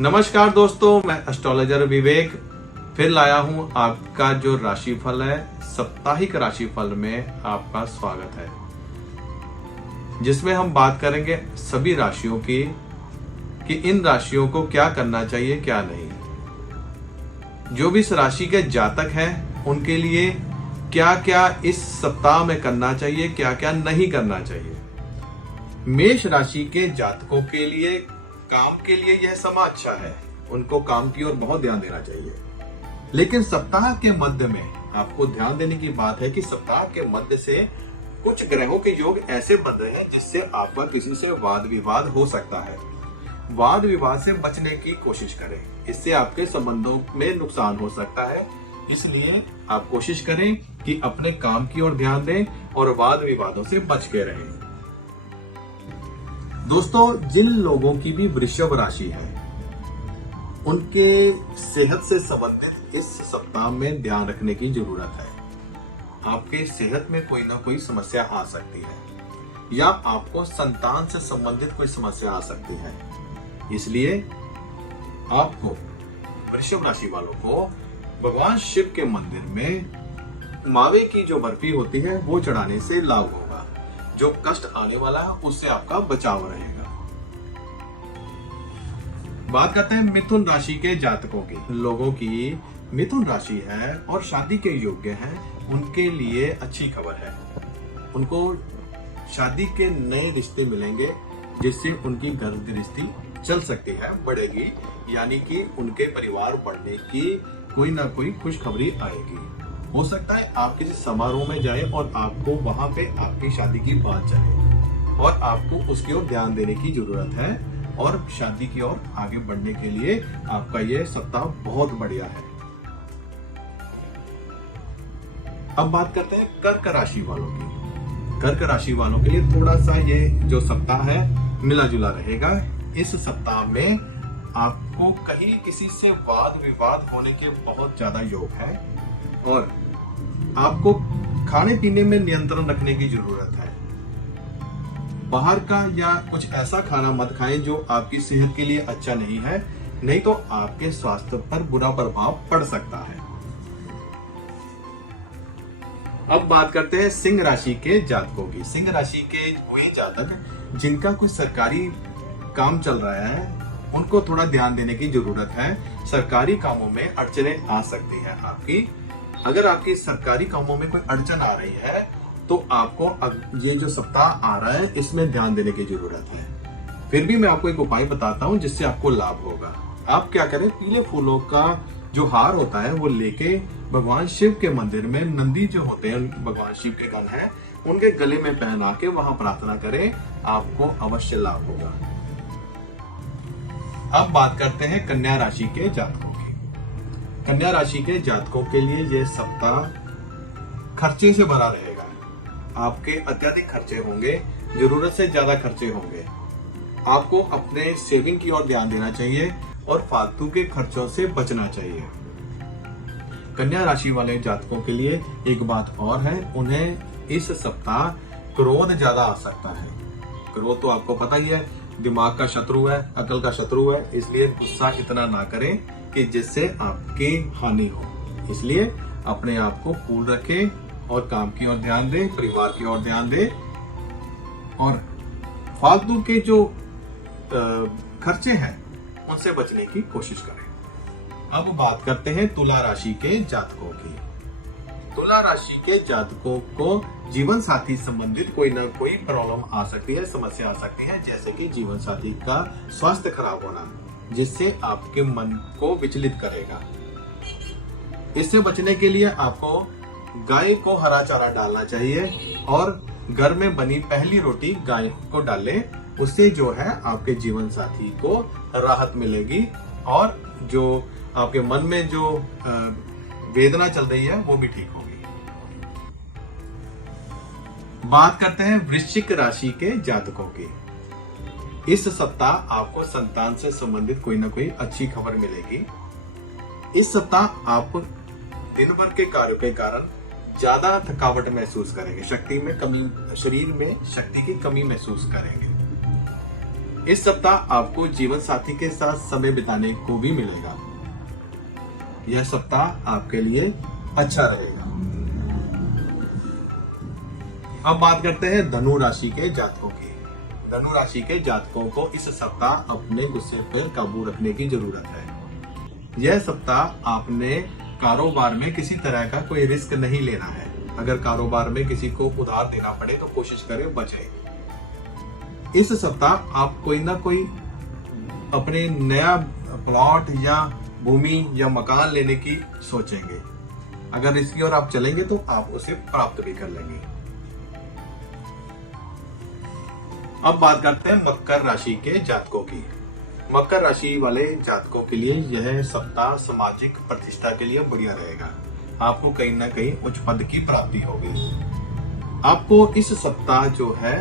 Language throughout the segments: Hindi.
नमस्कार दोस्तों, मैं एस्ट्रोलॉजर विवेक फिर लाया हूं आपका जो राशिफल है, साप्ताहिक राशिफल में आपका स्वागत है, जिसमें हम बात करेंगे सभी राशियों की कि इन राशियों को क्या करना चाहिए क्या नहीं। जो भी इस राशि के जातक हैं उनके लिए क्या क्या इस सप्ताह में करना चाहिए, क्या क्या नहीं करना चाहिए। मेष राशि के जातकों के लिए काम के लिए यह समय अच्छा है, उनको काम की ओर बहुत ध्यान देना चाहिए। लेकिन सप्ताह के मध्य में आपको ध्यान देने की बात है कि सप्ताह के मध्य से कुछ ग्रहों के योग ऐसे बन रहे हैं जिससे आपका किसी से वाद विवाद हो सकता है। वाद विवाद से बचने की कोशिश करें, इससे आपके संबंधों में नुकसान हो सकता है। इसलिए आप कोशिश करें कि अपने काम की ओर ध्यान दें और वाद विवादों से बच के रहें। दोस्तों, जिन लोगों की भी वृषभ राशि है उनके सेहत से संबंधित इस सप्ताह में ध्यान रखने की जरूरत है। आपके सेहत में कोई ना कोई समस्या आ सकती है या आपको संतान से संबंधित कोई समस्या आ सकती है। इसलिए आपको वृषभ राशि वालों को भगवान शिव के मंदिर में मावे की जो बर्फी होती है वो चढ़ाने से लाभ होगा। जो कष्ट आने वाला है उससे आपका बचाव रहेगा। बात करते हैं मिथुन राशि के जातकों की। लोगों की मिथुन राशि है और शादी के योग्य हैं, उनके लिए अच्छी खबर है। उनको शादी के नए रिश्ते मिलेंगे जिससे उनकी घर गृहस्थी चल सकती है, बढ़ेगी, यानी कि उनके परिवार बढ़ने की कोई ना कोई खुशखबरी आएगी। हो सकता है आप किसी समारोह में जाएं और आपको वहां पे आपकी शादी की बात चले और आपको उसकी ओर ध्यान देने की जरूरत है और शादी की ओर आगे बढ़ने के लिए आपका ये सप्ताह बहुत बढ़िया है। अब बात करते हैं कर्क राशि वालों की। कर्क राशि वालों के लिए थोड़ा सा ये जो सप्ताह है मिला जुला रहेगा। इस सप्ताह में आपको कहीं किसी से वाद विवाद होने के बहुत ज्यादा योग है और आपको खाने पीने में नियंत्रण रखने की जरूरत है। बाहर का या कुछ ऐसा खाना मत खाएं जो आपकी सेहत के लिए अच्छा नहीं है, नहीं तो आपके स्वास्थ्य पर बुरा प्रभाव पड़ सकता है। अब बात करते हैं सिंह राशि के जातकों की। सिंह राशि के वे जातक जिनका कुछ सरकारी काम चल रहा है उनको थोड़ा ध्यान देने की जरूरत है। सरकारी कामों में अड़चने आ सकती है आपकी। अगर आपकी सरकारी कामों में कोई अड़चन आ रही है तो आपको ये जो सप्ताह आ रहा है इसमें ध्यान देने की जरूरत है। फिर भी मैं आपको एक उपाय बताता हूं जिससे आपको लाभ होगा। आप क्या करें, पीले फूलों का जो हार होता है वो लेके भगवान शिव के मंदिर में नंदी जो होते हैं, भगवान शिव के गण हैं, उनके गले में पहना के वहां प्रार्थना करें, आपको अवश्य लाभ होगा। अब बात करते हैं कन्या राशि के जातकों की। कन्या राशि के जातकों के लिए यह सप्ताह खर्चे से भरा रहेगा। आपके अत्यधिक खर्चे होंगे, जरूरत से ज्यादा खर्चे होंगे। आपको अपने सेविंग की ओर ध्यान देना चाहिए और फालतू के खर्चों से बचना चाहिए। कन्या राशि वाले जातकों के लिए एक बात और है, उन्हें इस सप्ताह क्रोध ज्यादा आ सकता है। क्रोध तो आपको पता ही है, दिमाग का शत्रु है, अकल का शत्रु है, इसलिए गुस्सा इतना ना करें कि जिससे आपकी हानि हो। इसलिए अपने आप को कूल रखें और काम की ओर ध्यान दें, परिवार की ओर ध्यान दें और फालतू के जो खर्चे हैं उनसे बचने की कोशिश करें। अब बात करते हैं तुला राशि के जातकों की। तुला राशि के जातकों को जीवन साथी संबंधित कोई ना कोई प्रॉब्लम आ सकती है, समस्या आ सकती है, जैसे कि जीवन साथी का स्वास्थ्य खराब होना, जिससे आपके मन को विचलित करेगा। इससे बचने के लिए आपको गाय को हरा चारा डालना चाहिए और घर में बनी पहली रोटी गाय को डालें। उससे जो है आपके जीवन साथी को राहत मिलेगी और जो आपके मन में जो वेदना चल रही है वो भी ठीक होगी। बात करते हैं वृश्चिक राशि के जातकों की। इस सप्ताह आपको संतान से संबंधित कोई ना कोई अच्छी खबर मिलेगी। इस सप्ताह आप दिन भर के कार्यों के कारण ज्यादा थकावट महसूस करेंगे, शक्ति में कमी, शरीर में शक्ति की कमी महसूस करेंगे। इस सप्ताह आपको जीवन साथी के साथ समय बिताने को भी मिलेगा। यह सप्ताह आपके लिए अच्छा रहेगा। अब बात करते हैं धनु राशि के जातकों की। धनु राशि के जातकों को इस सप्ताह अपने गुस्से पर काबू रखने की जरूरत है। यह सप्ताह आपने कारोबार में किसी तरह का कोई रिस्क नहीं लेना है। अगर कारोबार में किसी को उधार देना पड़े तो कोशिश करें बचे। इस सप्ताह आप कोई ना कोई अपने नया प्लॉट या भूमि या मकान लेने की सोचेंगे। अगर इसकी ओर आप चलेंगे तो आप उसे प्राप्त भी कर लेंगे। अब बात करते हैं मकर राशि के जातकों की। मकर राशि वाले जातकों के लिए यह सप्ताह सामाजिक प्रतिष्ठा के लिए बढ़िया रहेगा। आपको कहीं ना कहीं उच्च पद की प्राप्ति होगी। आपको इस सप्ताह जो है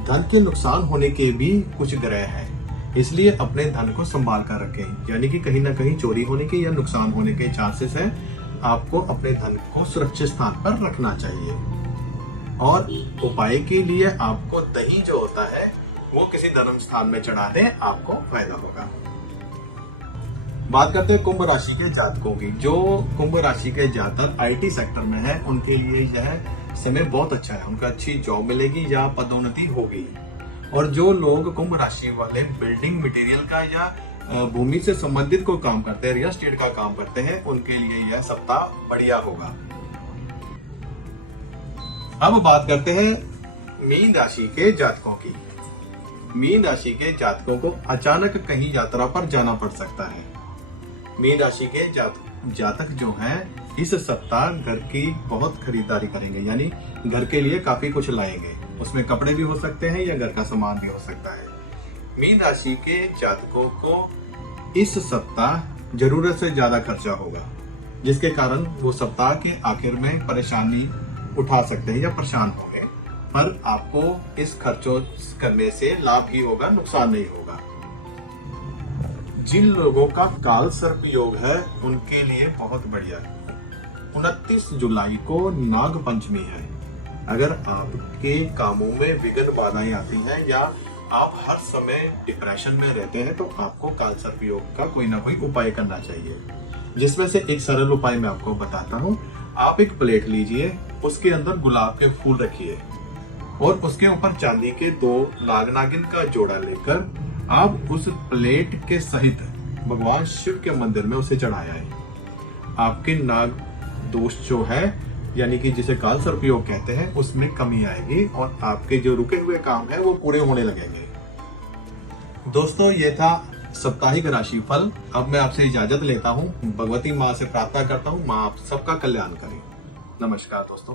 धन के नुकसान होने के भी कुछ ग्रह हैं, इसलिए अपने धन को संभाल कर रखें। यानी कि कहीं ना कहीं चोरी होने के या नुकसान होने के चांसेस हैं। आपको अपने धन को सुरक्षित स्थान पर रखना चाहिए। और उपाय के लिए आपको दही जो होता है वो किसी धर्म स्थान में चढ़ा दें, आपको फायदा होगा। बात करते हैं कुंभ राशि के जातकों की। जो कुंभ राशि के जातक आईटी सेक्टर में है उनके लिए यह समय बहुत अच्छा है। उनका अच्छी जॉब मिलेगी या पदोन्नति होगी। और जो लोग कुंभ राशि वाले बिल्डिंग मटेरियल का या भूमि से संबंधित कोई काम करते हैं, रियल एस्टेट का काम करते हैं, उनके लिए यह सप्ताह बढ़िया होगा। अब बात करते हैं मीन राशि के जातकों की। मीन राशि के जातकों को अचानक कहीं यात्रा पर जाना पड़ सकता है। मीन राशि के जातक जो हैं इस सप्ताह घर की बहुत खरीदारी करेंगे, यानी घर के लिए काफी कुछ लाएंगे। उसमें कपड़े भी हो सकते हैं या घर का सामान भी हो सकता है। मीन राशि के जातकों को इस सप्ताह जरूरत से ज्यादा खर्चा होगा, जिसके कारण वो सप्ताह के आखिर में परेशानी उठा सकते हैं या परेशान होंगे। पर आपको इस खर्चों करने से लाभ ही होगा, नुकसान नहीं होगा। जिन लोगों का काल सर्प योग है उनके लिए बहुत बढ़िया है। 29 जुलाई को नाग पंचमी है। अगर आपके कामों में विघ्न बाधाएं आती हैं या आप हर समय डिप्रेशन में रहते हैं तो आपको काल सर्प योग का कोई ना कोई उपाय करना चाहिए, जिसमें से एक सरल उपाय मैं आपको बताता हूँ। आप एक प्लेट लीजिए, उसके अंदर गुलाब के फूल रखिए और उसके ऊपर चांदी के 2 नाग नागिन का जोड़ा लेकर आप उस प्लेट के सहित भगवान शिव के मंदिर में उसे चढ़ाया है। आपके नाग दोष जो है, यानी कि जिसे काल सर्प योग कहते हैं, उसमें कमी आएगी और आपके जो रुके हुए काम है वो पूरे होने लगेंगे। दोस्तों, ये था साप्ताहिक राशि फल। अब मैं आपसे इजाजत लेता हूँ। भगवती माँ से प्रार्थना करता हूँ, माँ आप सबका कल्याण करें। नमस्कार दोस्तों।